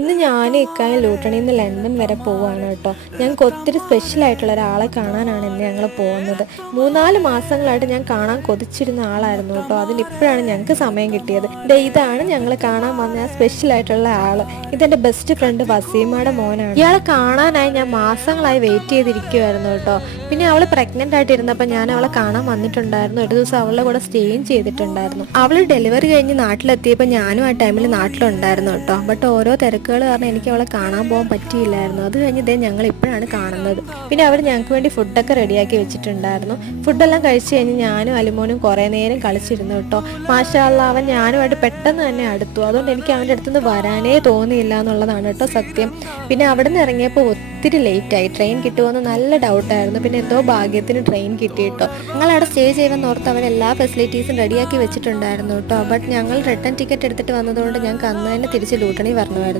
ഇന്ന് ഞാൻ ഇക്കായും ലൂട്ടണിയിൽ നിന്ന് ലണ്ടൻ വരെ പോവുകയാണ് കേട്ടോ. ഞങ്ങൾക്ക് ഒത്തിരി സ്പെഷ്യലായിട്ടുള്ള ഒരാളെ കാണാനാണ് ഇന്ന് ഞങ്ങൾ പോകുന്നത്. 3-4 മാസങ്ങളായിട്ട് ഞാൻ കാണാൻ കൊതിച്ചിരുന്ന ആളായിരുന്നു കേട്ടോ. അതിനിപ്പോഴാണ് ഞങ്ങൾക്ക് സമയം കിട്ടിയത്. ഇതാണ് ഞങ്ങൾ കാണാൻ വന്ന ആ സ്പെഷ്യലായിട്ടുള്ള ആൾ. ഇതെൻ്റെ ബെസ്റ്റ് ഫ്രണ്ട് വസീമയുടെ മോനാണ്. ഇയാളെ കാണാനായി ഞാൻ മാസങ്ങളായി വെയിറ്റ് ചെയ്തിരിക്കുമായിരുന്നു കേട്ടോ. പിന്നെ അവൾ പ്രഗ്നൻ്റ് ആയിട്ടിരുന്നപ്പോൾ ഞാൻ അവളെ കാണാൻ വന്നിട്ടുണ്ടായിരുന്നു. ഒരു ദിവസം അവളുടെ കൂടെ സ്റ്റേയും ചെയ്തിട്ടുണ്ടായിരുന്നു. അവൾ ഡെലിവറി കഴിഞ്ഞ് നാട്ടിലെത്തിയപ്പോൾ ഞാനും ആ ടൈമിൽ നാട്ടിലുണ്ടായിരുന്നു കേട്ടോ. ബട്ട് ഓരോ തിരക്കുകൾ കാരണം എനിക്ക് അവളെ കാണാൻ പോകാൻ പറ്റിയില്ലായിരുന്നു. അത് കഴിഞ്ഞ് ഞങ്ങൾ ഇപ്പോഴാണ് കാണുന്നത്. പിന്നെ അവർ ഞങ്ങൾക്ക് വേണ്ടി ഫുഡൊക്കെ റെഡിയാക്കി വെച്ചിട്ടുണ്ടായിരുന്നു. ഫുഡെല്ലാം കഴിച്ച് കഴിഞ്ഞ് ഞാനും അലിമോനും കുറേ നേരം കളിച്ചിരുന്നു കേട്ടോ. മാഷാ അല്ലാ, അവൻ ഞാനുമായിട്ട് പെട്ടെന്ന് തന്നെ അടുത്തു. അതുകൊണ്ട് എനിക്ക് അവൻ്റെ അടുത്തുനിന്ന് വരാനേ തോന്നിയില്ല എന്നുള്ളതാണ് കേട്ടോ സത്യം. പിന്നെ അവിടെ നിന്ന് ഇറങ്ങിയപ്പോൾ ഒത്തിരി ലേറ്റായി. ട്രെയിൻ കിട്ടുമെന്ന് നല്ല ഡൗട്ടായിരുന്നു. പിന്നെ എന്തോ ഭാഗ്യത്തിന് ട്രെയിൻ കിട്ടി കേട്ടോ. ഞങ്ങളവിടെ സ്റ്റേ ചെയ്യുമെന്ന് ഓർത്ത് അവർ എല്ലാ ഫെസിലിറ്റീസും റെഡിയാക്കി വെച്ചിട്ടുണ്ടായിരുന്നു കേട്ടോ. ബട്ട് ഞങ്ങൾ റിട്ടേൺ ടിക്കറ്റ് എടുത്തിട്ട് വന്നതുകൊണ്ട് ഞങ്ങൾക്ക് അന്ന് തന്നെ തിരിച്ച് ലൂട്ടണി വരണമായിരുന്നു.